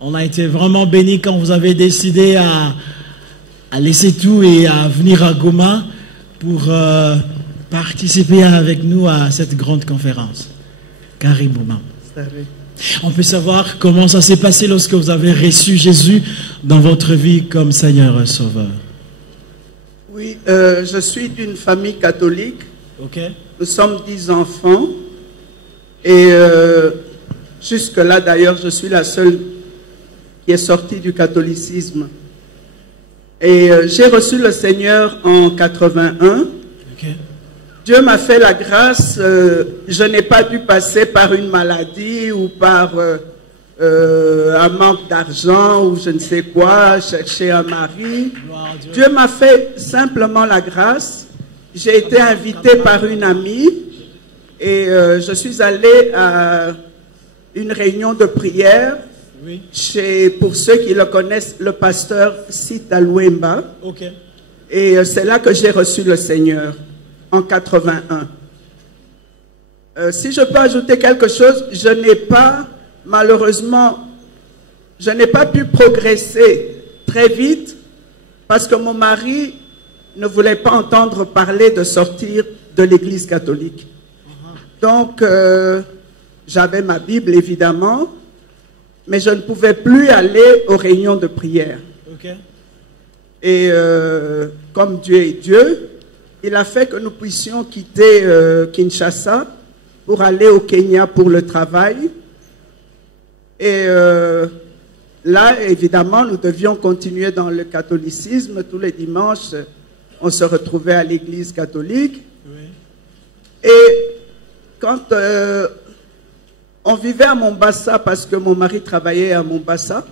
On a été vraiment bénis quand vous avez décidé à laisser tout et à venir à Goma pour participer avec nous à cette grande conférence. Caribouman. On peut savoir comment ça s'est passé lorsque vous avez reçu Jésus dans votre vie comme Seigneur et Sauveur. Oui, je suis d'une famille catholique. Okay. Nous sommes 10 enfants. Et jusque-là, d'ailleurs, je suis la seule qui est sortie du catholicisme. Et j'ai reçu le Seigneur en 81. Okay. Dieu m'a fait la grâce. Je n'ai pas dû passer par une maladie ou par un manque d'argent ou je ne sais quoi, chercher un mari. Dieu m'a fait simplement la grâce. J'ai été invité par une amie et je suis allé à une réunion de prière chez, pour ceux qui le connaissent, le pasteur Sita Louemba. Okay. Et c'est là que j'ai reçu le Seigneur, en 81. Si je peux ajouter quelque chose, je n'ai pas, malheureusement, je n'ai pas pu progresser très vite parce que mon mari ne voulait pas entendre parler de sortir de l'église catholique. Donc, j'avais ma Bible, évidemment, mais je ne pouvais plus aller aux réunions de prière. Okay. Et comme Dieu est Dieu, il a fait que nous puissions quitter Kinshasa pour aller au Kenya pour le travail. Et là, évidemment, nous devions continuer dans le catholicisme. Tous les dimanches, on se retrouvait à l'église catholique. Oui. Et quand on vivait à Mombasa, parce que mon mari travaillait à Mombasa,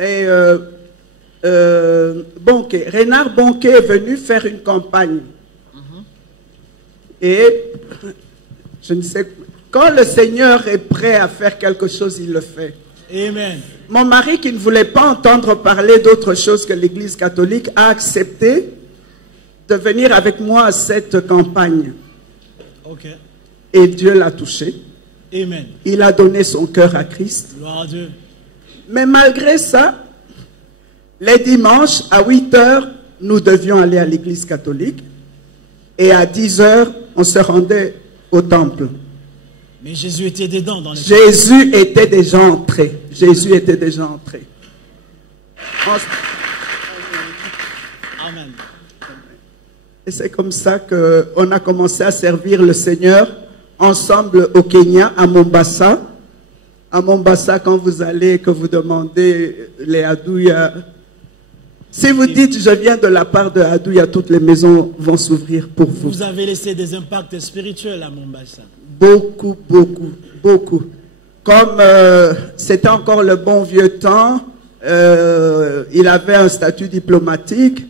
et Bonke, Renard Bonke est venu faire une campagne. Et je ne sais, quand le Seigneur est prêt à faire quelque chose, il le fait. Amen. Mon mari, qui ne voulait pas entendre parler d'autre chose que l'église catholique, a accepté de venir avec moi à cette campagne. Okay. Et Dieu l'a touché. Amen. Il a donné son cœur à Christ. Gloire à Dieu. Mais malgré ça, les dimanches, à 8 h, nous devions aller à l'église catholique. Et à 10 h, on se rendait au temple. Mais Jésus était dedans dans les... Jésus était déjà entré. Jésus était déjà entré. Amen. Et c'est comme ça qu'on a commencé à servir le Seigneur ensemble au Kenya, à Mombasa. À Mombasa, quand vous allez, que vous demandez les Adouya, si vous dites je viens de la part de Adouya, toutes les maisons vont s'ouvrir pour vous. Vous avez laissé des impacts spirituels à Mombasa. Beaucoup, beaucoup, beaucoup. Comme c'était encore le bon vieux temps, il avait un statut diplomatique,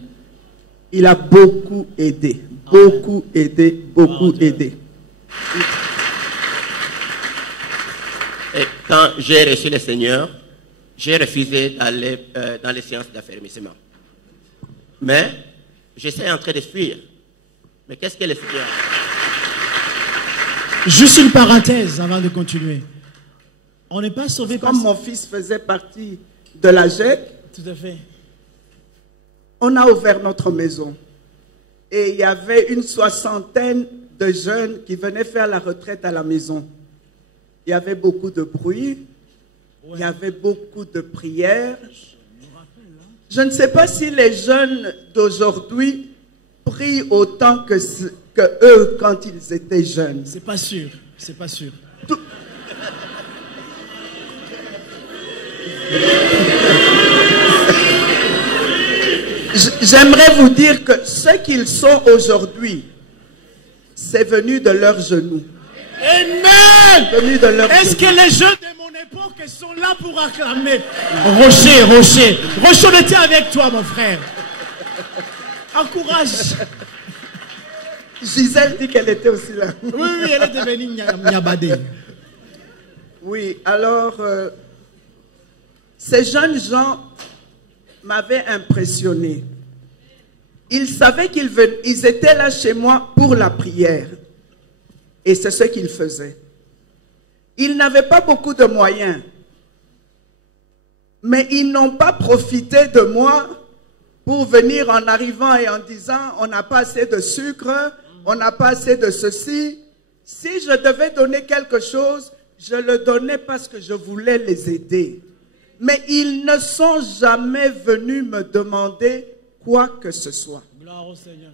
il a beaucoup aidé, beaucoup aidé, beaucoup aidé. Et quand j'ai reçu le Seigneur, j'ai refusé d'aller dans les séances d'affermissement. Mais j'essaie en train de fuir. Mais qu'est-ce que le Seigneur a? Juste une parenthèse avant de continuer. On n'est pas sauvé par... Comme mon fils faisait partie de la GEC, tout à fait. On a ouvert notre maison. Et il y avait une 60aine de jeunes qui venaient faire la retraite à la maison. Il y avait beaucoup de bruit. Ouais. Il y avait beaucoup de prières. Je ne sais pas si les jeunes d'aujourd'hui prient autant que eux quand ils étaient jeunes. C'est pas sûr. C'est pas sûr. J'aimerais vous dire que ce qu'ils sont aujourd'hui, c'est venu de leurs genoux. Amen. Est-ce que les jeunes de mon époque sont là pour acclamer? Rocher, Rocher. Rocher, on était avec toi, mon frère. Encourage. Gisèle dit qu'elle était aussi là. Oui, elle est devenue Nyabadé. Oui, alors, ces jeunes gens m'avaient impressionné. Ils savaient qu'ils étaient là chez moi pour la prière. Et c'est ce qu'ils faisaient. Ils n'avaient pas beaucoup de moyens. Mais ils n'ont pas profité de moi pour venir en arrivant et en disant on n'a pas assez de sucre, on n'a pas assez de ceci. Si je devais donner quelque chose, je le donnais parce que je voulais les aider. Mais ils ne sont jamais venus me demander quoi que ce soit. Gloire au Seigneur.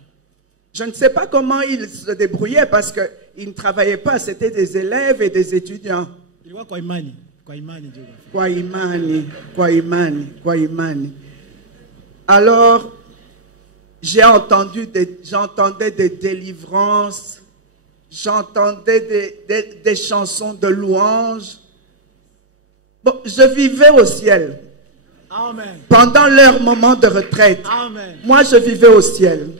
Je ne sais pas comment ils se débrouillaient parce qu'ils ne travaillaient pas, c'était des élèves et des étudiants. Kwaimani. Alors, j'entendais des délivrances, j'entendais des chansons de louanges. Bon, je vivais au ciel. Amen. Pendant leur moment de retraite. Amen. Moi, je vivais au ciel.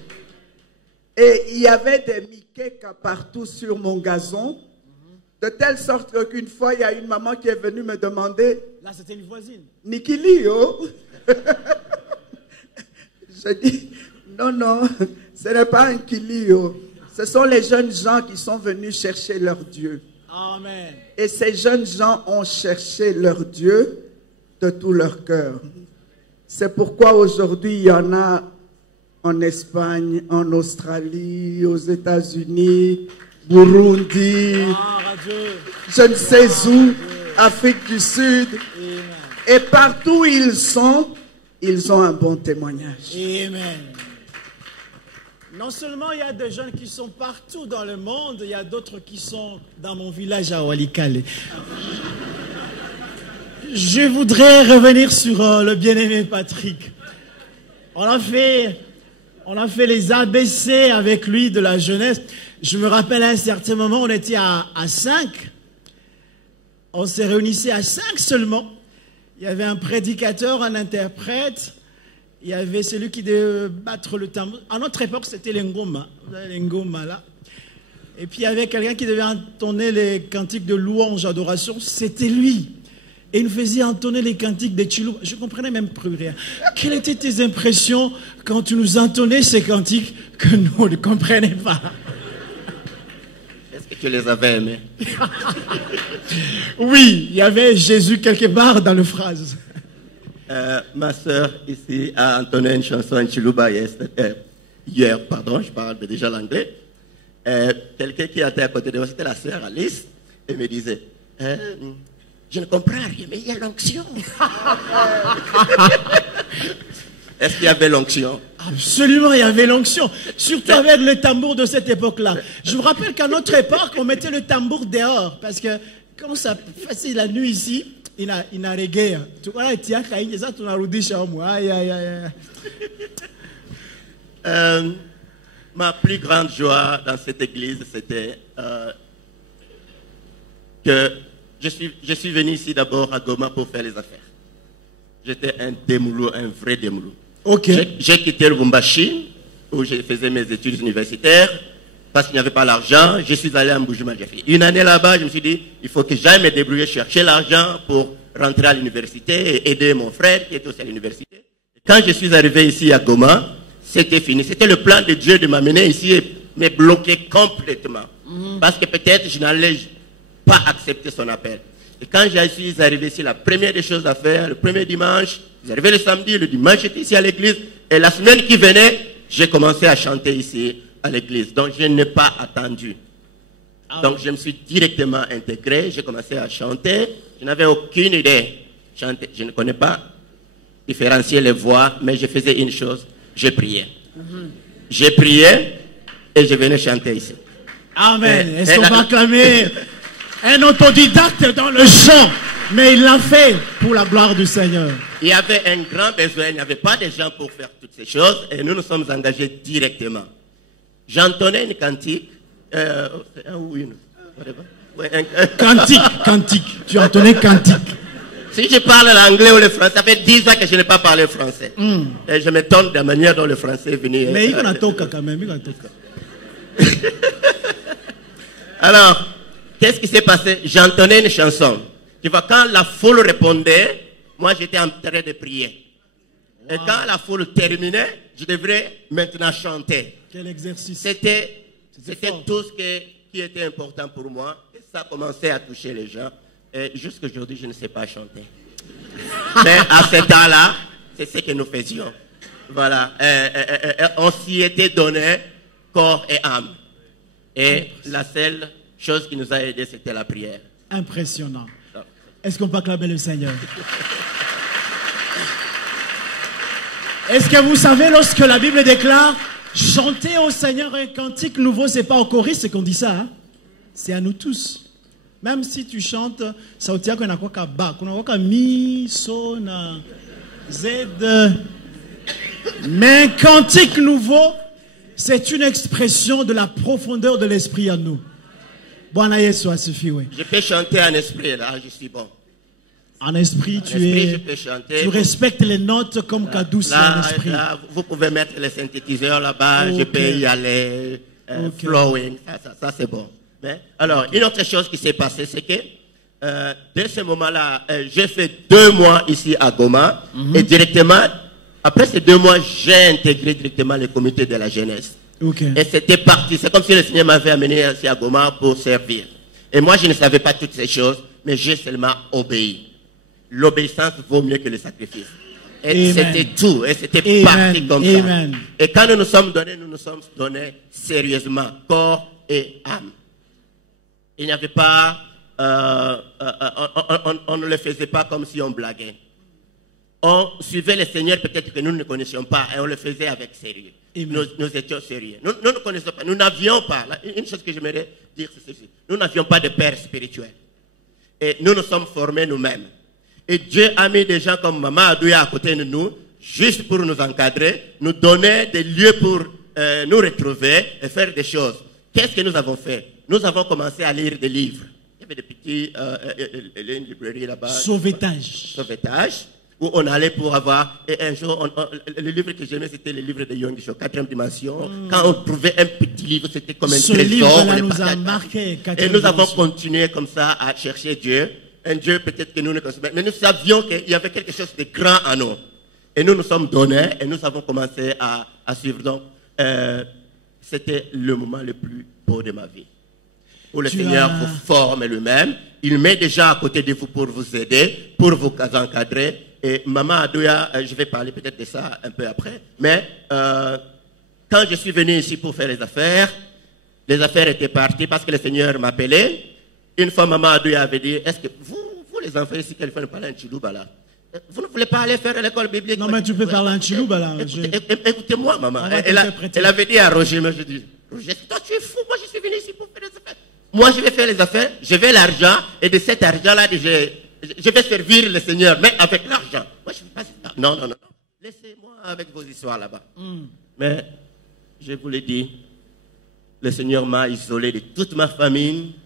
Et il y avait des Mickey partout sur mon gazon. De telle sorte qu'une fois, il y a une maman qui est venue me demander. Là, c'était une voisine. Nikilio. Je dis, non, ce n'est pas un Kilio. Ce sont les jeunes gens qui sont venus chercher leur Dieu. Amen. Et ces jeunes gens ont cherché leur Dieu de tout leur cœur. C'est pourquoi aujourd'hui, il y en a en Espagne, en Australie, aux États-Unis, Burundi, je ne sais où, Afrique du Sud. Amen. Et partout où ils ont un bon témoignage. Amen. Non seulement il y a des jeunes qui sont partout dans le monde, il y a d'autres qui sont dans mon village à Walikale. Je voudrais revenir sur le bien-aimé Patrick. On a fait les ABC avec lui de la jeunesse. Je me rappelle à un certain moment, on était à 5. On s'est réunissait à 5 seulement. Il y avait un prédicateur, un interprète. Il y avait celui qui devait battre le tambour. À notre époque, c'était l'engoma. Vous avez l'engoma là. Et puis il y avait quelqu'un qui devait entonner les cantiques de louange, d'adoration. C'était lui. Et il nous faisait entonner les cantiques des Chilou. Je ne comprenais même plus rien. Quelles étaient tes impressions quand tu nous entonnais ces cantiques que nous on ne comprenait pas? Est-ce que tu les avais aimés? Oui, il y avait Jésus quelque part dans le phrase. Ma sœur ici a entonné une chanson en Chiluba hier, je parle déjà l'anglais. Quelqu'un qui était à côté de moi, c'était la sœur Alice, et me disait, je ne comprends rien, mais il y a l'onction. Est-ce qu'il y avait l'onction? Absolument, il y avait l'onction. Surtout avec le tambour de cette époque-là. Je vous rappelle qu'à notre époque, on mettait le tambour dehors. Parce que quand ça passait la nuit ici, il n'a reggae. Tu vois, il y a ça, tu n'as ma plus grande joie dans cette église, c'était que je suis venu ici d'abord à Goma pour faire les affaires. J'étais un démoulou, un vrai démoulou. Okay. J'ai quitté le Bumbashi, où je faisais mes études universitaires, parce qu'il n'y avait pas l'argent. Je suis allé à Mboujima. J'ai fait une année là-bas, je me suis dit, il faut que j'aille me débrouiller, chercher l'argent pour rentrer à l'université et aider mon frère qui était aussi à l'université. Quand je suis arrivé ici à Goma, c'était fini. C'était le plan de Dieu de m'amener ici et me bloquer complètement. Parce que peut-être je n'allais pas accepter son appel. Et quand je suis arrivé ici, la première des choses à faire, le premier dimanche, je suis arrivé le samedi, le dimanche j'étais ici à l'église, et la semaine qui venait, j'ai commencé à chanter ici à l'église. Donc je n'ai pas attendu. Donc je me suis directement intégré, j'ai commencé à chanter, je n'avais aucune idée. Chanter, je ne connais pas différencier les voix, mais je faisais une chose, je priais. J'ai prié et je venais chanter ici. Amen. Est-ce qu'on va acclamer un autodidacte dans le chant, mais il l'a fait pour la gloire du Seigneur. Il y avait un grand besoin, il n'y avait pas de gens pour faire toutes ces choses et nous nous sommes engagés directement. J'entonnais une cantique. Cantique. Tu entonnais cantique. Si je parle l'anglais ou le français, ça fait 10 ans que je n'ai pas parlé français. Et je m'étonne de la manière dont le français est venu. Mais il y en a quand même. Alors, qu'est-ce qui s'est passé? J'entonnais une chanson. Tu vois, quand la foule répondait, moi j'étais en train de prier. Wow. Et quand la foule terminait, je devrais maintenant chanter. Quel exercice. C'était tout ce qui qui était important pour moi. Et ça a commencé à toucher les gens. Et jusqu'aujourd'hui, je ne sais pas chanter. Mais à ce temps-là, c'est ce que nous faisions. Voilà. On s'y était donné corps et âme. Et la seule chose qui nous a aidés, c'était la prière. Impressionnant. Est-ce qu'on peut acclamer le Seigneur? Est-ce que vous savez, lorsque la Bible déclare chanter au Seigneur un cantique nouveau, c'est pas au choriste qu'on dit ça, hein? C'est à nous tous. Même si tu chantes, ça veut dire qu'on a quoi qu'à bas, qu'on a quoi qu'à mi, so, na, z. Mais un cantique nouveau, c'est une expression de la profondeur de l'esprit en nous. Bon, je peux chanter en esprit, là, je suis bon. En esprit, tu respectes les notes comme Kadous en esprit. Là, vous pouvez mettre les synthétiseurs là-bas, okay. Je peux y aller, okay. Flowing, ça c'est bon. Mais, alors, une autre chose qui s'est passée, c'est que dès ce moment-là, j'ai fait 2 mois ici à Goma, et directement, après ces 2 mois, j'ai intégré directement le comité de la jeunesse. Okay. Et c'était parti, c'est comme si le Seigneur m'avait amené ici à Goma pour servir. Et moi, je ne savais pas toutes ces choses, mais j'ai seulement obéi. L'obéissance vaut mieux que le sacrifice. Et c'était tout. Et c'était parti comme ça. Et quand nous nous sommes donnés sérieusement, corps et âme. Il n'y avait pas, on ne le faisait pas comme si on blaguait. On suivait le Seigneur, peut-être que nous ne connaissions pas, et on le faisait avec sérieux. Nous étions sérieux. Nous ne connaissions pas, nous n'avions pas, une chose que j'aimerais dire, c'est ceci. Nous n'avions pas de père spirituel. Et nous nous sommes formés nous-mêmes. Et Dieu a mis des gens comme Maman Adouya à côté de nous, juste pour nous encadrer, nous donner des lieux pour nous retrouver et faire des choses. Qu'est-ce que nous avons fait? Nous avons commencé à lire des livres. Il y avait des petits, une librairie là-bas. Sauvetage, où on allait pour avoir, et un jour, le livre que j'aimais, c'était le livre de Yonggi Cho, 4e dimension. Quand on trouvait un petit livre, c'était comme un trésor. Ce livre-là nous a marqué. Et nous avons continué comme ça à chercher Dieu. Un Dieu peut-être que nous ne connaissons pas, mais nous savions qu'il y avait quelque chose de grand en nous. Et nous nous sommes donnés et nous avons commencé à suivre. Donc, c'était le moment le plus beau de ma vie. Où le Seigneur vous forme lui-même. Il met déjà à côté de vous pour vous aider, pour vous encadrer. Et Maman Adouya, je vais parler peut-être de ça un peu après. Mais quand je suis venu ici pour faire les affaires étaient parties parce que le Seigneur m'appelait. Une fois, Maman Adouya avait dit, est-ce que vous les enfants ici, quelqu'un ne parle un chilouba là, vous ne voulez pas aller faire l'école biblique? Non, mais tu peux parler un chilouba là. Écoutez-moi, maman. Elle avait dit à Roger, mais je dis, Roger, toi tu es fou, moi je suis venu ici pour faire les affaires. Moi je vais faire les affaires, je vais l'argent, et de cet argent-là, je vais servir le Seigneur, mais avec l'argent. Moi je ne fais pas ça. Non. Laissez-moi avec vos histoires là-bas. Mais, je vous l'ai dit, le Seigneur m'a isolé de toute ma famille.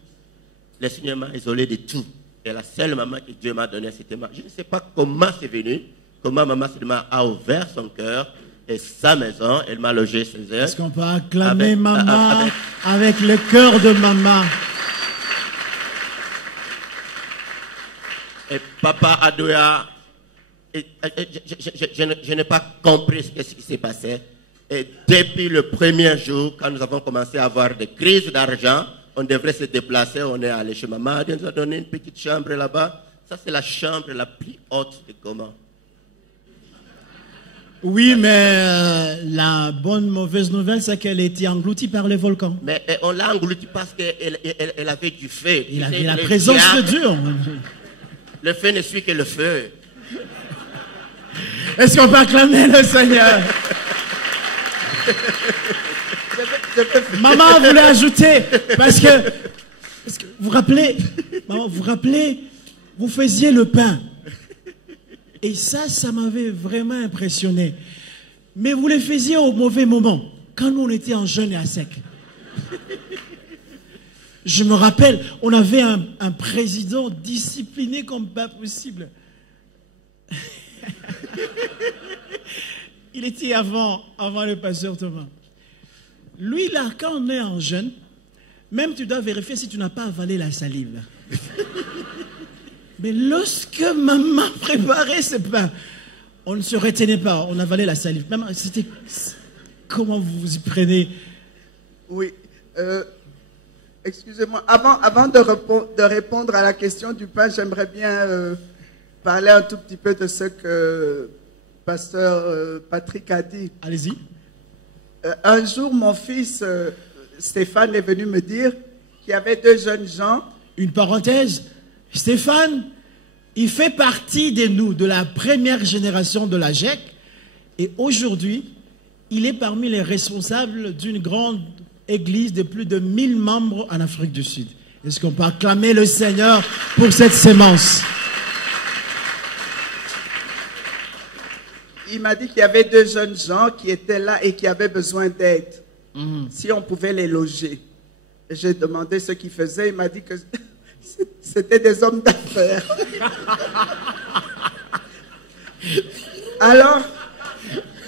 Le Seigneur m'a isolé de tout. Et la seule maman que Dieu m'a donnée, c'était moi. Je ne sais pas comment c'est venu, comment maman seulement a ouvert son cœur et sa maison. Elle m'a logé chez elle. Est-ce qu'on peut acclamer maman avec le cœur de maman? Et papa Adouya, je n'ai pas compris ce qui s'est passé. Et depuis le premier jour, quand nous avons commencé à avoir des crises d'argent, on devrait se déplacer, on est allé chez maman, elle nous a donné une petite chambre là-bas. Ça, c'est la chambre la plus haute de Goma. Oui, mais la bonne mauvaise nouvelle, c'est qu'elle a été engloutie par les volcans. Mais on l'a engloutie parce qu'elle avait du feu. Il avait la présence de Dieu. Le feu ne suit que le feu. Est-ce qu'on peut acclamer le Seigneur? Maman voulait ajouter, parce que vous rappelez, maman, vous faisiez le pain. Et ça m'avait vraiment impressionné. Mais vous le faisiez au mauvais moment, quand nous on était en jeûne et à sec. Je me rappelle, on avait un président discipliné comme pas possible. Il était avant le pasteur Thomas. Lui, là, quand on est en jeûne, même tu dois vérifier si tu n'as pas avalé la salive. Mais lorsque maman préparait ce pain, on ne se retenait pas, on avalait la salive. Même, c'était... Comment vous vous y prenez? Oui. excusez-moi, avant de répondre à la question du pain, j'aimerais bien parler un tout petit peu de ce que pasteur Patrick a dit. Allez-y. Un jour, mon fils Stéphane est venu me dire qu'il y avait 2 jeunes gens. Une parenthèse, Stéphane, il fait partie de nous, de la première génération de la GEC, et aujourd'hui, il est parmi les responsables d'une grande église de plus de 1000 membres en Afrique du Sud. Est-ce qu'on peut acclamer le Seigneur pour cette sémence? Il m'a dit qu'il y avait 2 jeunes gens qui étaient là et qui avaient besoin d'aide. Si on pouvait les loger. J'ai demandé ce qu'ils faisaient. Il m'a dit que c'était des hommes d'affaires. Alors,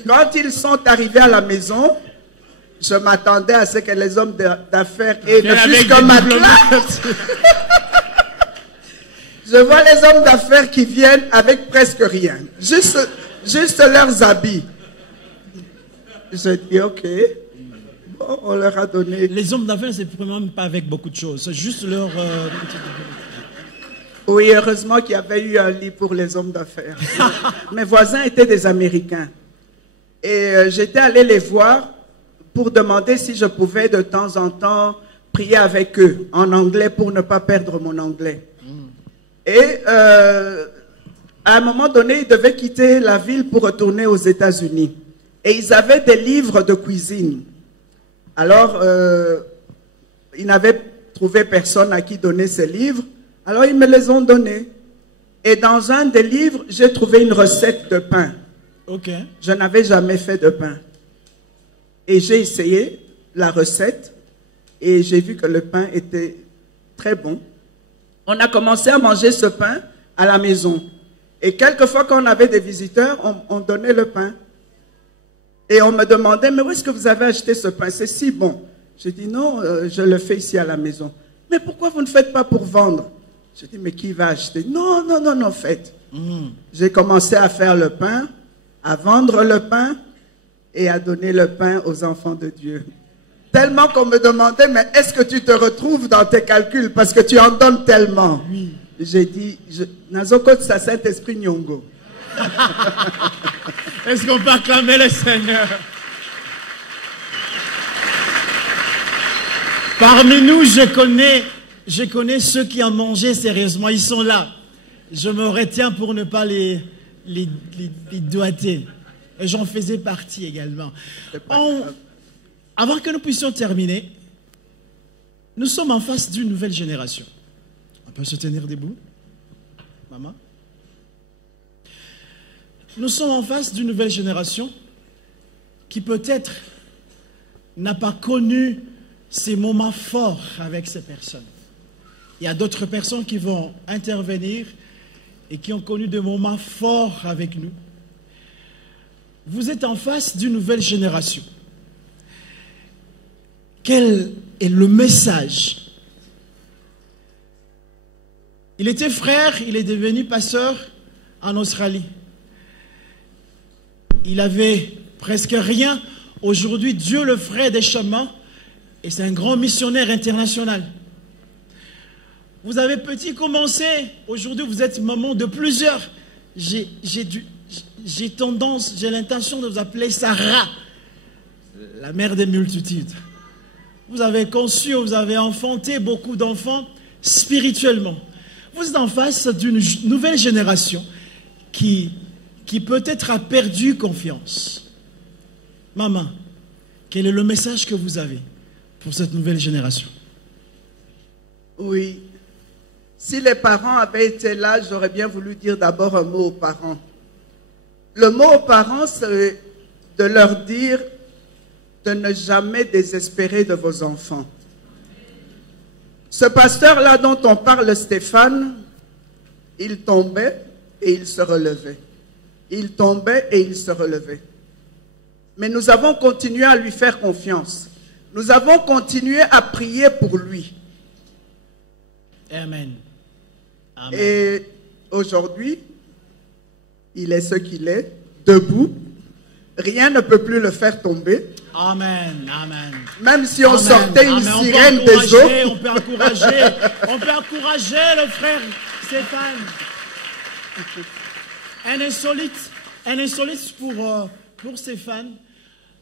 quand ils sont arrivés à la maison, je m'attendais à ce que les hommes d'affaires aient ne fût-ce qu'un matelas. Je vois les hommes d'affaires qui viennent avec presque rien. Juste leurs habits. Je dis, ok. Bon, on leur a donné. Les hommes d'affaires, c'est vraiment pas avec beaucoup de choses. C'est juste leur... Oui, heureusement qu'il y avait eu un lit pour les hommes d'affaires. Mes voisins étaient des Américains. Et j'étais allé les voir pour demander si je pouvais de temps en temps prier avec eux en anglais pour ne pas perdre mon anglais. Et à un moment donné, ils devaient quitter la ville pour retourner aux États-Unis. Et ils avaient des livres de cuisine. Alors, ils n'avaient trouvé personne à qui donner ces livres. Alors, ils me les ont donnés. Et dans un des livres, j'ai trouvé une recette de pain. Ok. Je n'avais jamais fait de pain. Et j'ai essayé la recette. Et j'ai vu que le pain était très bon. On a commencé à manger ce pain à la maison. Et quelquefois, quand on avait des visiteurs, on donnait le pain. Et on me demandait, mais où est-ce que vous avez acheté ce pain? C'est si bon. J'ai dit, non, je le fais ici à la maison. Mais pourquoi vous ne faites pas pour vendre? J'ai dit, mais qui va acheter? Non, non, non, non, faites. J'ai commencé à faire le pain, à vendre le pain et à donner le pain aux enfants de Dieu. Tellement qu'on me demandait, mais est-ce que tu te retrouves dans tes calculs parce que tu en donnes tellement? Oui. J'ai dit, Nazoko sa Saint-Esprit Nyongo. Est-ce qu'on peut acclamer le Seigneur? Parmi nous, je connais ceux qui en mangeaient sérieusement. Ils sont là. Je me retiens pour ne pas les doigter. Et j'en faisais partie également. Avant que nous puissions terminer, nous sommes en face d'une nouvelle génération. On peut se tenir debout, maman? Nous sommes en face d'une nouvelle génération qui peut-être n'a pas connu ces moments forts avec ces personnes. Il y a d'autres personnes qui vont intervenir et qui ont connu des moments forts avec nous. Vous êtes en face d'une nouvelle génération. Quel est le message? Il était frère, il est devenu pasteur en Australie. Il avait presque rien. Aujourd'hui, Dieu le ferait des chemins et c'est un grand missionnaire international. Vous avez petit commencé. Aujourd'hui, vous êtes maman de plusieurs. J'ai l'intention de vous appeler Sarah, la mère des multitudes. Vous avez conçu, vous avez enfanté beaucoup d'enfants spirituellement. Vous êtes en face d'une nouvelle génération qui peut-être a perdu confiance. Maman, quel est le message que vous avez pour cette nouvelle génération? Oui. Si les parents avaient été là, j'aurais bien voulu dire d'abord un mot aux parents. Le mot aux parents, c'est de leur dire de ne jamais désespérer de vos enfants. Ce pasteur-là dont on parle, Stéphane, il tombait et il se relevait. Il tombait et il se relevait. Mais nous avons continué à lui faire confiance. Nous avons continué à prier pour lui. Amen. Amen. Et aujourd'hui, il est ce qu'il est, debout, rien ne peut plus le faire tomber. Amen. Amen. Même si on Amen. sortait une Amen. sirène des eaux. On peut encourager le frère Stéphane. Un insolite pour Stéphane.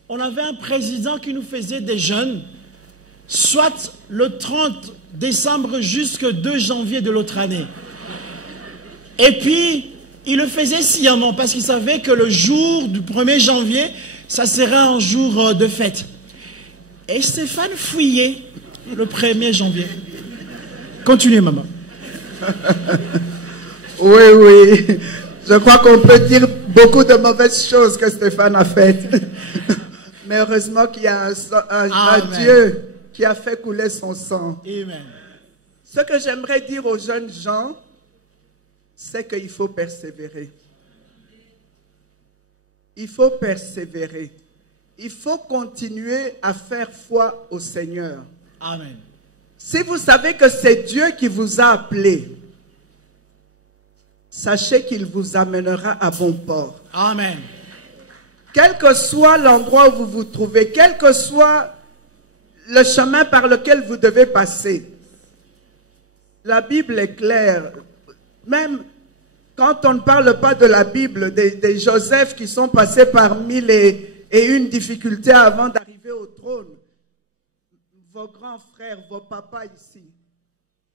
On avait un président qui nous faisait des jeûnes, soit le 30 décembre jusqu'au 2 janvier de l'autre année. Et puis, il le faisait sciemment parce qu'il savait que le jour du 1er janvier, ça serait un jour de fête. Et Stéphane fouillait le 1er janvier. Continuez, maman. Oui, oui. Je crois qu'on peut dire beaucoup de mauvaises choses que Stéphane a faites. Mais heureusement qu'il y a un Dieu qui a fait couler son sang. Amen. Ce que j'aimerais dire aux jeunes gens, c'est qu'il faut persévérer. Il faut persévérer. Il faut continuer à faire foi au Seigneur. Amen. Si vous savez que c'est Dieu qui vous a appelé, sachez qu'il vous amènera à bon port. Amen. Quel que soit l'endroit où vous vous trouvez, quel que soit le chemin par lequel vous devez passer, la Bible est claire. Même quand on ne parle pas de la Bible, des Joseph qui sont passés par 1001 difficultés avant d'arriver au trône, vos grands frères, vos papas ici,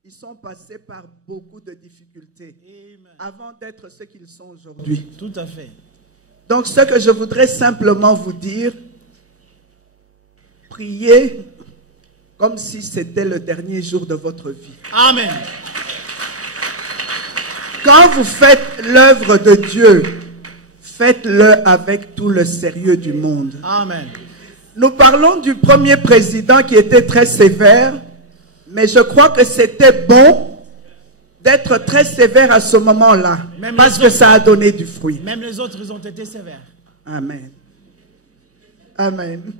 ils sont passés par beaucoup de difficultés avant d'être ce qu'ils sont aujourd'hui. Tout à fait. Donc, ce que je voudrais simplement vous dire, priez comme si c'était le dernier jour de votre vie. Amen. Quand vous faites l'œuvre de Dieu, faites-le avec tout le sérieux du monde. Amen. Nous parlons du premier président qui était très sévère, mais je crois que c'était bon d'être très sévère à ce moment-là, parce que ça a donné du fruit. Même les autres, ils ont été sévères. Amen. Amen.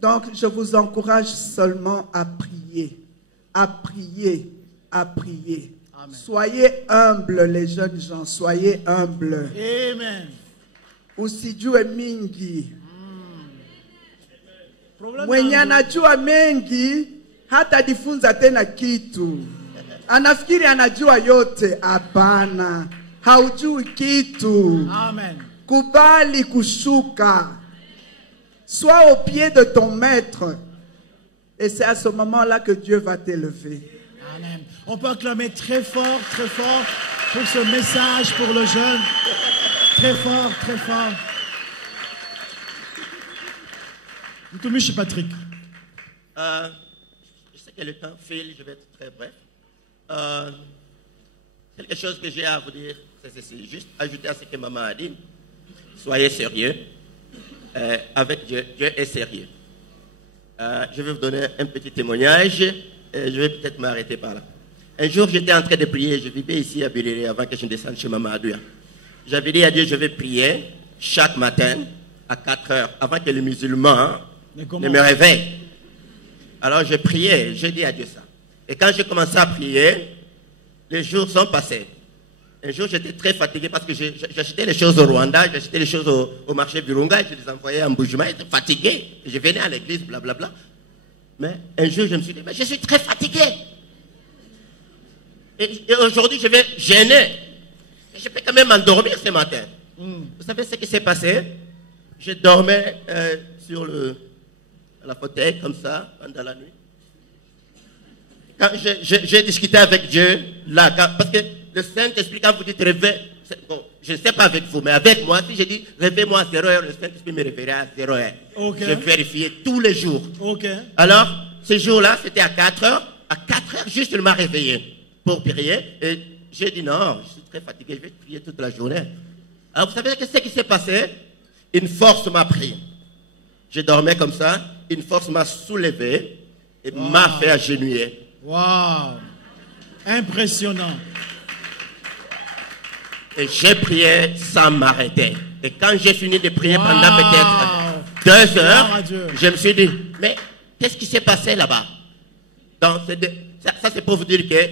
Donc, je vous encourage seulement à prier, à prier, à prier. Amen. Soyez humbles, les jeunes gens, soyez humbles. Amen. Usijue mingi. Mwenye anajua mengi, hata jifunza tena kitu. Anafikiri anajua yote. Hapana, haujui kitu. Amen. Kubali kushuka. Sois au pied de ton maître. Et c'est à ce moment-là que Dieu va t'élever. Amen. On peut acclamer très fort pour ce message pour le jeune. Très fort, très fort. Monsieur Patrick. Je sais que le temps file, je vais être très bref. Quelque chose que j'ai à vous dire, c'est ceci. Juste ajouter à ce que maman a dit. Soyez sérieux. Avec Dieu, Dieu est sérieux. Je vais vous donner un petit témoignage. Je vais peut-être m'arrêter par là. Un jour, j'étais en train de prier. Je vivais ici à Biléré avant que je ne descende chez maman Adouya. J'avais dit à Dieu, je vais prier chaque matin à 4 heures avant que les musulmans ne me réveillent. Alors, je priais. J'ai dit à Dieu ça. Et quand j'ai commencé à prier, les jours sont passés. Un jour, j'étais très fatigué parce que j'achetais les choses au Rwanda, j'achetais les choses au marché Virunga, je les envoyais en Bujumbura, j'étais fatigué. Je venais à l'église, blablabla. Mais un jour, je me suis dit, mais je suis très fatigué. Et aujourd'hui, je vais gêner. Je peux quand même m'endormir ce matin. Vous savez ce qui s'est passé? Je dormais sur la fauteuil, comme ça, pendant la nuit. Quand j'ai discuté avec Dieu, là, parce que le Saint-Esprit, quand vous dites réveil, bon, je ne sais pas avec vous, mais avec moi, si je dis réveille-moi à 0 heure, le Saint-Esprit me réveillera à 0 heure. Okay. Je vérifiais tous les jours. Okay. Alors, ce jour-là, c'était à 4 heures. À 4 heures, juste, il m'a réveillé pour prier. Et j'ai dit non, je suis très fatigué, je vais prier toute la journée. Alors, vous savez ce qui s'est passé? Une force m'a pris. Je dormais comme ça, une force m'a soulevé et m'a fait agenouiller. Waouh! Impressionnant. Et j'ai prié sans m'arrêter. Et quand j'ai fini de prier pendant peut-être 2 heures, je me suis dit, mais qu'est-ce qui s'est passé là-bas? Donc, ça c'est pour vous dire que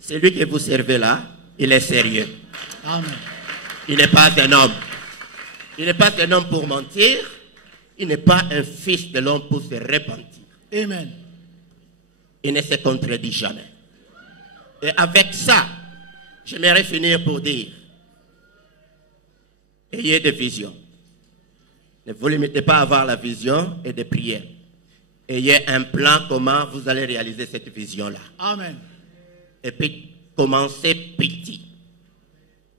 celui que vous servez là, il est sérieux. Amen. Il n'est pas un homme. Il n'est pas un homme pour mentir. Il n'est pas un fils de l'homme pour se repentir. Amen. Il ne se contredit jamais. Et avec ça, j'aimerais finir pour dire, ayez des visions. Ne vous limitez pas à avoir la vision et de prier. Ayez un plan comment vous allez réaliser cette vision-là. Amen. Et puis, commencez petit.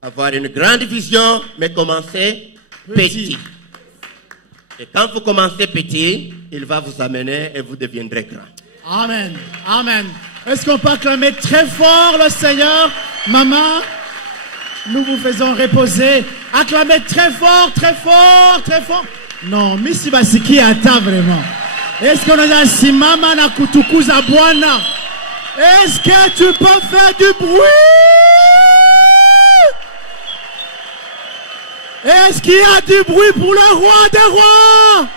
Avoir une grande vision, mais commencez petit. Et quand vous commencez petit, il va vous amener et vous deviendrez grand. Amen. Amen. Est-ce qu'on peut acclamer très fort le Seigneur? Maman, nous vous faisons reposer. Acclamez très fort, très fort, très fort. Non, Missy Basiki ata vraiment. Est-ce qu'on a si maman na kutukuza Bwana? Est-ce que tu peux faire du bruit? Est-ce qu'il y a du bruit pour le roi des rois?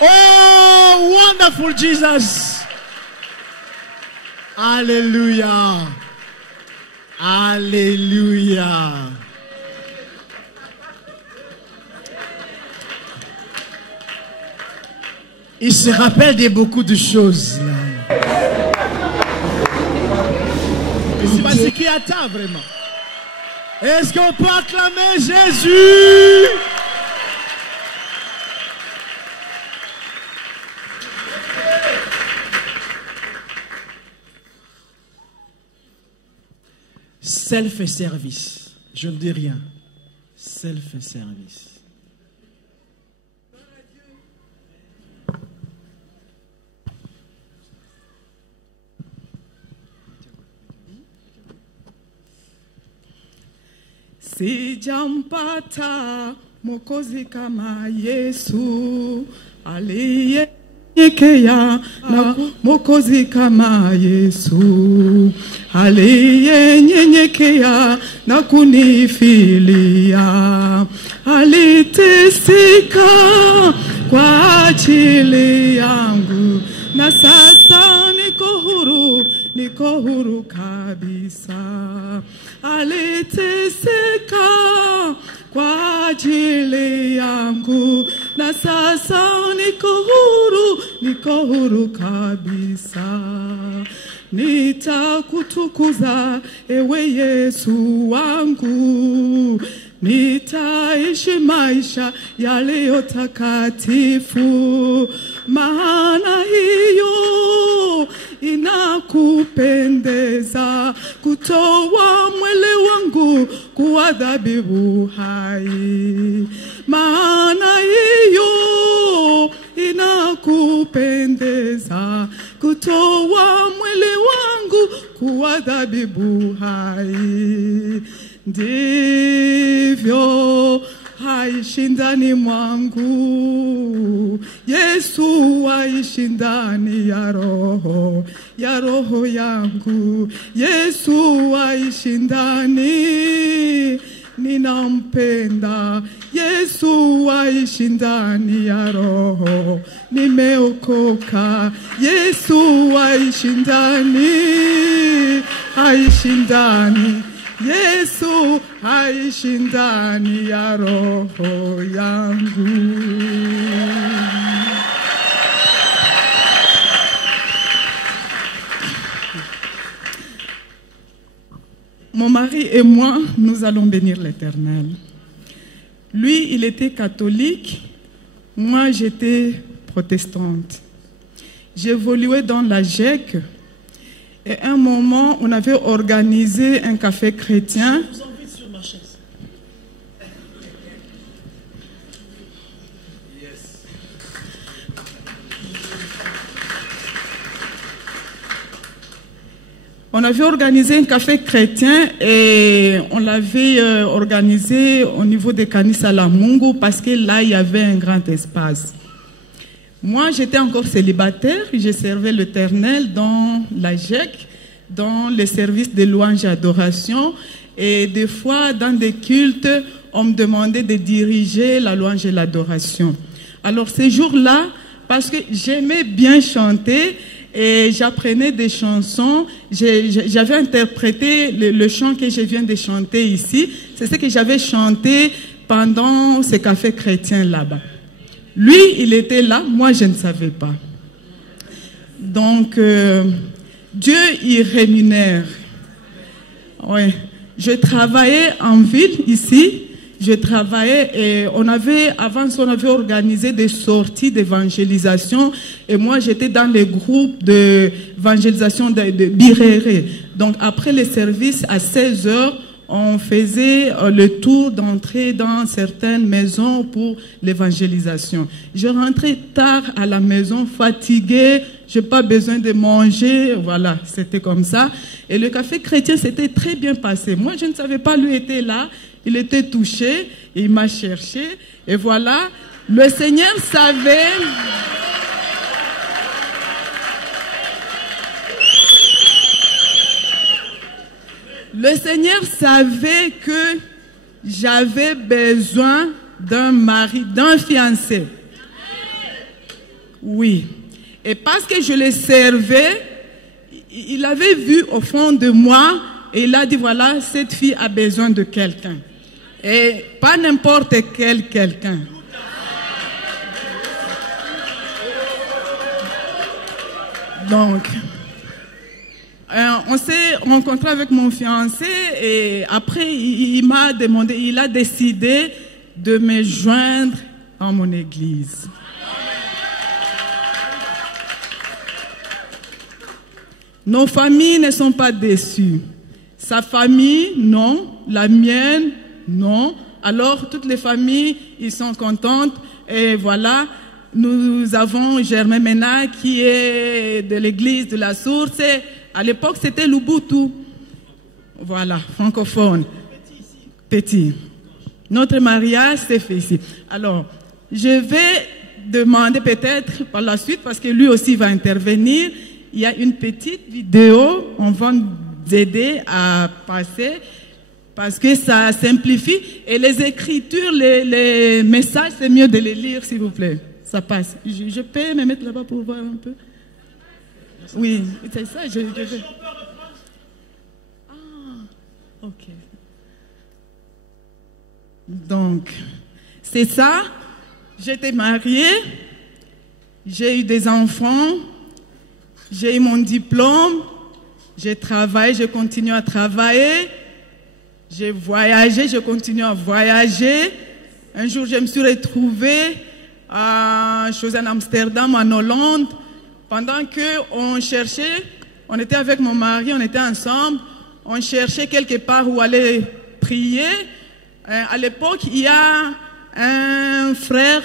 Oh, wonderful Jesus. Alléluia. Alléluia. Il se rappelle de beaucoup de choses. C'est qui attend vraiment. Est-ce qu'on peut acclamer Jésus? Self-service. Je ne dis rien. Self-service. Sijampata Mwokozi kama Yesu aliyenyenyekea, na Mwokozi kama Yesu aliyenyenyekea na kunifilia, aliteseka kwa ajili yangu, na sasa niko huru kabisa. Aliteseka kwa ajili yangu, na sasa niko huru kabisa. Nitakutukuza ewe Yesu wangu, nitaishi maisha yaliyo takatifu, maana hiyo inakupendeza, kutoa mwili wangu kuwa dhabihu hai. Maana hiyo inakupendeza, kutoa mwili wangu kuwa dhabihu hai. Ndivyo aishi ndani mwangu, Yesu aishi ndani ya roho yangu. Yesu aishi ndani, ninampenda. Yesu aishi ndani ya roho, nimeokoka. Yesu aishi ndani, aishi ndani. Yesu aishi ndani ya roho yangu. Mon mari et moi, nous allons bénir l'Éternel. Lui, il était catholique. Moi, j'étais protestante. J'évoluais dans la GEC. Et à un moment, on avait organisé un café chrétien. Je vous invite sur ma chaise. On avait organisé un café chrétien et on l'avait organisé au niveau de Kanisa la Mungu parce que là, il y avait un grand espace. Moi, j'étais encore célibataire, je servais l'Éternel dans la GEC, dans les services de louange et adoration. Et des fois, dans des cultes, on me demandait de diriger la louange et l'adoration. Alors, ces jours-là, parce que j'aimais bien chanter et j'apprenais des chansons, j'avais interprété le chant que je viens de chanter ici. C'est ce que j'avais chanté pendant ce café chrétien là-bas. Lui, il était là, moi je ne savais pas. Donc, Dieu, il rémunère. Ouais. Je travaillais en ville ici, je travaillais et avant on avait organisé des sorties d'évangélisation et moi j'étais dans les groupes d'évangélisation de Birere. Donc après les services à 16h, on faisait le tour d'entrer dans certaines maisons pour l'évangélisation. Je rentrais tard à la maison, fatiguée, j'ai pas besoin de manger, voilà, c'était comme ça. Et le café chrétien s'était très bien passé. Moi, je ne savais pas, lui était là, il était touché, et il m'a cherché, et voilà, le Seigneur savait... Le Seigneur savait que j'avais besoin d'un mari, d'un fiancé. Oui. Et parce que je le servais, il avait vu au fond de moi et il a dit, voilà, cette fille a besoin de quelqu'un. Et pas n'importe quel quelqu'un. Donc... on s'est rencontré avec mon fiancé et après il m'a demandé, il a décidé de me joindre dans mon église. Nos familles ne sont pas déçues. Sa famille, non. La mienne, non. Alors toutes les familles, ils sont contentes et voilà. Nous avons Germain Mena qui est de l'église de la Source. À l'époque, c'était l'Ubuntu. Voilà, francophone. Petit. Notre mariage s'est fait ici. Alors, je vais demander peut-être par la suite, parce que lui aussi va intervenir, il y a une petite vidéo, on va nous aider à passer, parce que ça simplifie. Et les écritures, les messages, c'est mieux de les lire, s'il vous plaît. Ça passe. Je peux me mettre là-bas pour voir un peu? Oui, c'est ça, je vais. Ah, ok. Donc, c'est ça. J'étais mariée, j'ai eu des enfants, j'ai eu mon diplôme, j'ai travaillé, je continue à travailler, j'ai voyagé, je continue à voyager. Un jour, je me suis retrouvée à Amsterdam, en Hollande. Pendant qu'on cherchait, on était avec mon mari, on était ensemble, on cherchait quelque part où aller prier. À l'époque, il y a un frère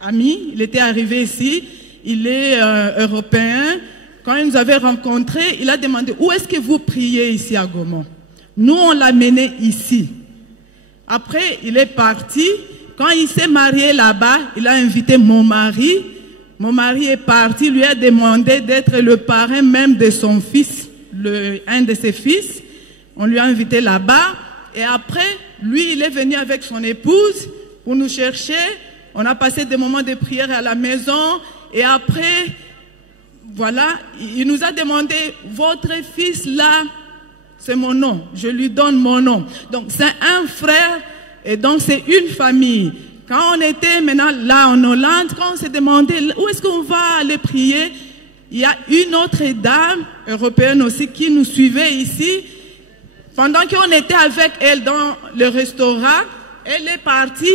ami, il était arrivé ici, il est européen. Quand il nous avait rencontrés, il a demandé, où est-ce que vous priez ici à Gaumont? Nous, on l'a mené ici. Après, il est parti. Quand il s'est marié là-bas, il a invité mon mari. Mon mari est parti, lui a demandé d'être le parrain même de son fils, un de ses fils. On lui a invité là-bas. Et après, lui, il est venu avec son épouse pour nous chercher. On a passé des moments de prière à la maison. Et après, voilà, il nous a demandé, votre fils là, c'est mon nom. Je lui donne mon nom. Donc, c'est un frère et donc c'est une famille. Quand on était maintenant là en Hollande, quand on s'est demandé où est-ce qu'on va aller prier, il y a une autre dame européenne aussi qui nous suivait ici. Pendant qu'on était avec elle dans le restaurant, elle est partie,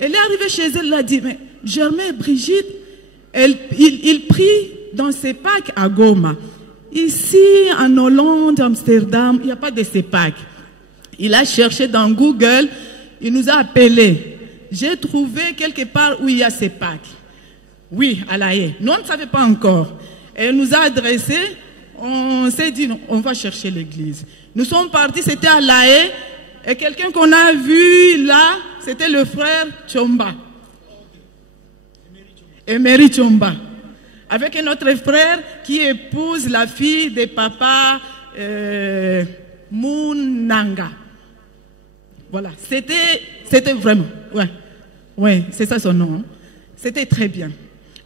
elle est arrivée chez elle, elle a dit, mais Germain et Brigitte, il prie dans CEPAC à Goma. Ici, en Hollande, Amsterdam, il n'y a pas de CEPAC. Il a cherché dans Google, il nous a appelés. J'ai trouvé quelque part où il y a CEPAC. Oui, à La Haye. Nous, on ne savait pas encore. Et elle nous a adressé, on s'est dit, non, on va chercher l'église. Nous sommes partis, c'était à La Haye. Et quelqu'un qu'on a vu là, c'était le frère Tchomba. Emery Tchomba. Avec un autre frère qui épouse la fille de papa Munanga. Voilà, c'était vraiment, ouais, c'est ça son nom. Hein. C'était très bien.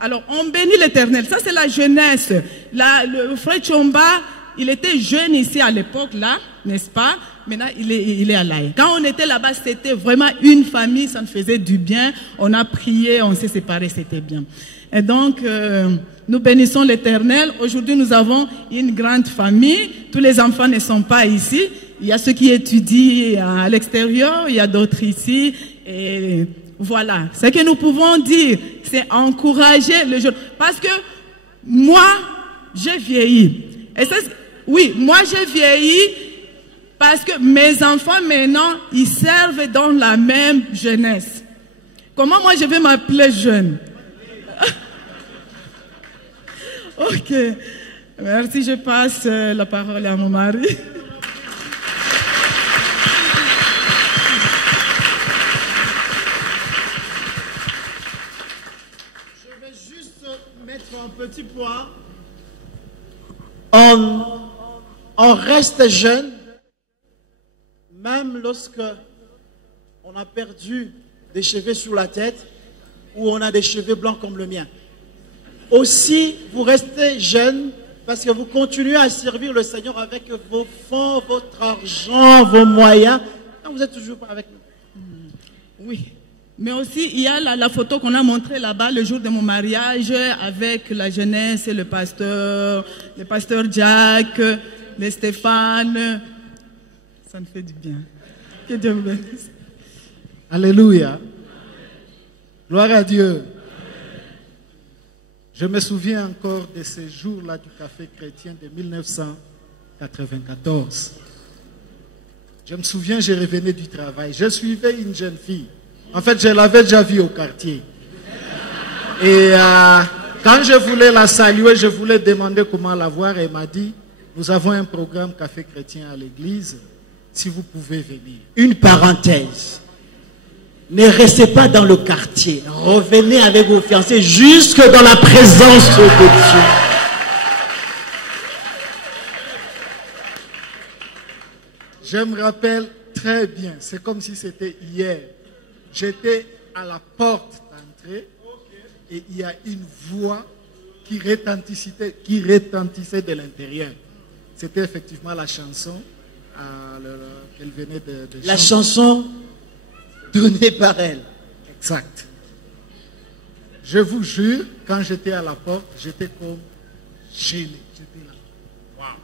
Alors, on bénit l'Éternel. Ça, c'est la jeunesse. Le frère Tchomba, il était jeune ici à l'époque, là, n'est-ce pas? Maintenant, il est à l'Aïe. Quand on était là-bas, c'était vraiment une famille, ça nous faisait du bien. On a prié, on s'est séparés, c'était bien. Et donc, nous bénissons l'Éternel. Aujourd'hui, nous avons une grande famille. Tous les enfants ne sont pas ici. Il y a ceux qui étudient à l'extérieur, il y a d'autres ici. Et voilà. Ce que nous pouvons dire, c'est encourager les jeunes. Parce que moi, j'ai vieilli. Et ça, oui, moi j'ai vieilli parce que mes enfants maintenant, ils servent dans la même jeunesse. Comment moi je vais m'appeler jeune? Ok. Merci, je passe la parole à mon mari. Je vais juste mettre un petit point. On reste jeune, même lorsque on a perdu des cheveux sur la tête ou on a des cheveux blancs comme le mien. Aussi, vous restez jeune parce que vous continuez à servir le Seigneur avec vos fonds, votre argent, vos moyens. Non, vous êtes toujours pas avec nous. Oui. Mais aussi, il y a la photo qu'on a montrée là-bas le jour de mon mariage avec la jeunesse, le pasteur Jack, le Stéphane. Ça me fait du bien. Que Dieu vous bénisse. Alléluia. Gloire à Dieu. Je me souviens encore de ces jours-là du café chrétien de 1994. Je me souviens, je revenais du travail. Je suivais une jeune fille. En fait, je l'avais déjà vue au quartier. Et quand je voulais la saluer, je voulais demander comment la voir. Elle m'a dit, nous avons un programme café chrétien à l'église, si vous pouvez venir. Une parenthèse. Ne restez pas dans le quartier. Revenez avec vos fiancés jusque dans la présence de Dieu. Je me rappelle très bien. C'est comme si c'était hier. J'étais à la porte d'entrée et il y a une voix qui retentissait de l'intérieur. C'était effectivement la chanson qu'elle venait de chanter. La chanson donnée par elle. Exact. Je vous jure, quand j'étais à la porte, j'étais comme gelé. J'étais là. Waouh.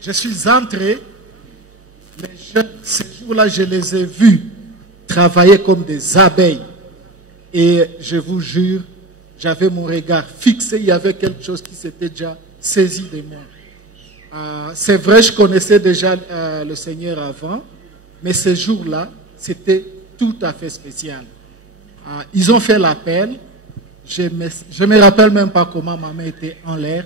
Je suis entré. Les jeunes, ces jours-là, je les ai vus travailler comme des abeilles. Et je vous jure, j'avais mon regard fixé. Il y avait quelque chose qui s'était déjà saisi de moi. C'est vrai, je connaissais déjà le Seigneur avant. Mais ces jours-là, c'était tout à fait spécial. Ils ont fait l'appel. Je me rappelle même pas comment ma main était en l'air.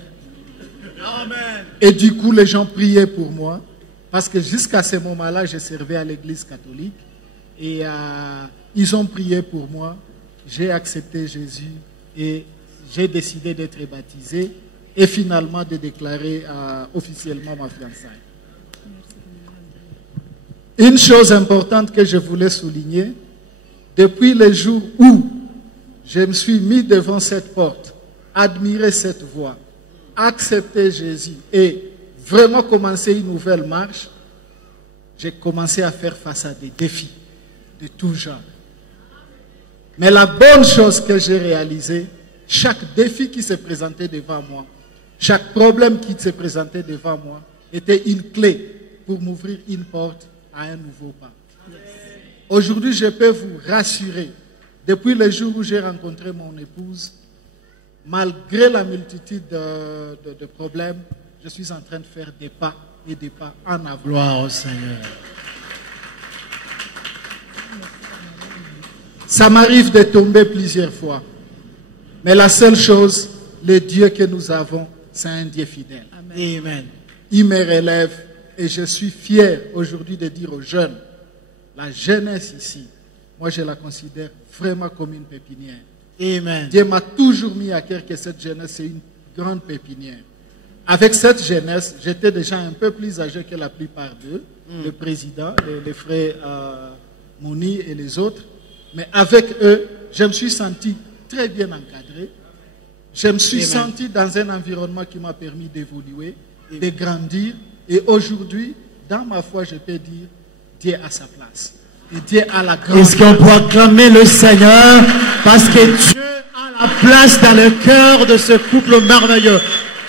Amen. Et du coup, les gens priaient pour moi. Parce que jusqu'à ce moment-là, je servais à l'église catholique. Et ils ont prié pour moi. J'ai accepté Jésus. Et j'ai décidé d'être baptisé. Et finalement de déclarer officiellement ma fiançaille. Une chose importante que je voulais souligner, depuis le jour où je me suis mis devant cette porte, admiré cette voix, accepté Jésus et vraiment commencé une nouvelle marche, j'ai commencé à faire face à des défis de tout genre. Mais la bonne chose que j'ai réalisée, chaque défi qui se présentait devant moi, chaque problème qui se présentait devant moi, était une clé pour m'ouvrir une porte à un nouveau pas. Aujourd'hui, je peux vous rassurer, depuis le jour où j'ai rencontré mon épouse, malgré la multitude de problèmes, je suis en train de faire des pas et des pas en avant. Gloire au Seigneur. Ça m'arrive de tomber plusieurs fois. Mais la seule chose, le Dieu que nous avons, c'est un Dieu fidèle. Amen. Il me relève et je suis fier aujourd'hui de dire aux jeunes, la jeunesse ici, moi je la considère vraiment comme une pépinière. Amen. Dieu m'a toujours mis à cœur que cette jeunesse c'est une grande pépinière. Avec cette jeunesse, j'étais déjà un peu plus âgé que la plupart d'eux, le président, les frères Mouni et les autres. Mais avec eux, je me suis senti très bien encadré. Je me suis Amen. senti dans un environnement qui m'a permis d'évoluer, de grandir. Et aujourd'hui, dans ma foi, je peux dire, Dieu a sa place. Et Dieu a la grande. Est-ce qu'on peut acclamer le Seigneur parce que Dieu a la place dans le cœur de ce couple merveilleux.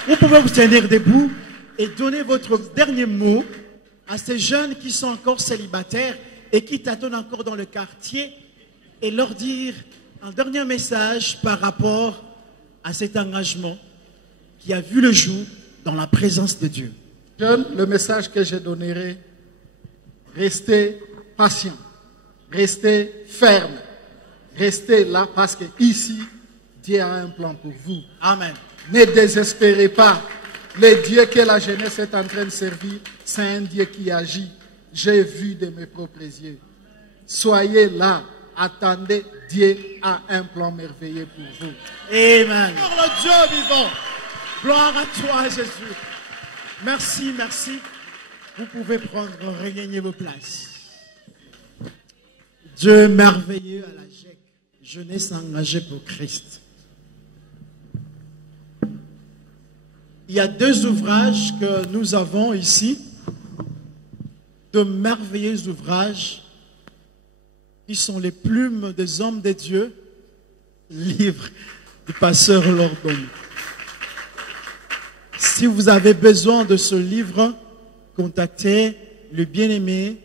Vous pouvez vous tenir debout et donner votre dernier mot à ces jeunes qui sont encore célibataires et qui tâtonnent encore dans le quartier et leur dire un dernier message par rapport à cet engagement qui a vu le jour dans la présence de Dieu. Jeunes, le message que je donnerai, restez patient, restez ferme, restez là parce que ici, Dieu a un plan pour vous. Amen. Ne désespérez pas. Le Dieu que la jeunesse est en train de servir, c'est un Dieu qui agit. J'ai vu de mes propres yeux. Soyez là, attendez, Dieu a un plan merveilleux pour vous. Amen. Pour le Dieu vivant. Gloire à toi, Jésus. Merci, merci. Vous pouvez prendre, regagner vos places. Dieu merveilleux à la GEC. Jeunesse engagée pour Christ. Il y a deux ouvrages que nous avons ici. De merveilleux ouvrages qui sont les plumes des hommes de Dieu. Livre du pasteur Lordon. Si vous avez besoin de ce livre, contactez le bien-aimé,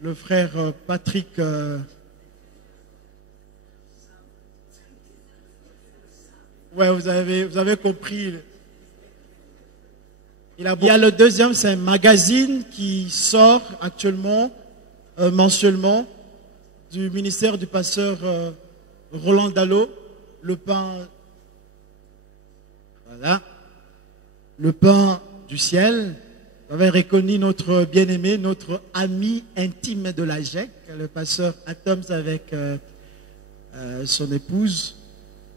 le frère Patrick. Ouais, vous avez compris. Il y a le deuxième, c'est un magazine qui sort actuellement, mensuellement, du ministère du pasteur Roland Dallot, le pain. Voilà. Le pain du ciel. Vous avez reconnu notre bien-aimé, notre ami intime de la GEC, le pasteur Atoms avec son épouse.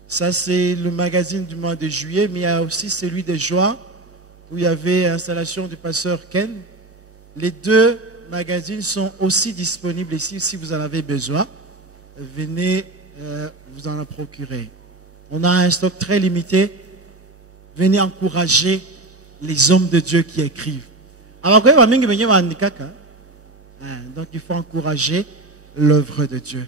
Ça, c'est le magazine du mois de juillet, mais il y a aussi celui de juin, où il y avait installation du pasteur Ken. Les deux magazines sont aussi disponibles ici, si vous en avez besoin. Venez vous en procurer. On a un stock très limité. Venez encourager les hommes de Dieu qui écrivent. Donc il faut encourager l'œuvre de Dieu.